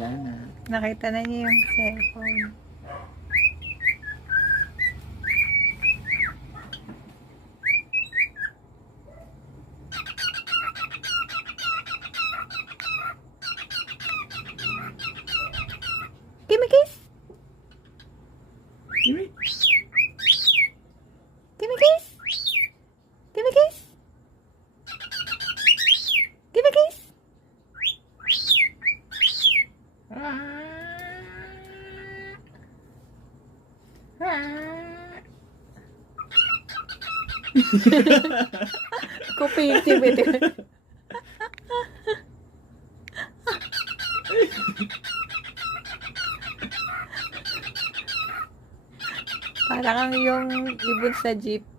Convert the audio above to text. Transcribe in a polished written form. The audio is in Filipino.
Wala na. Nakita na niya yung cellphone. Give me kiss. Yumi. Give me kiss. Give me kiss. Give me kiss. Kupiti biti. Parang yung ibon sa jeep.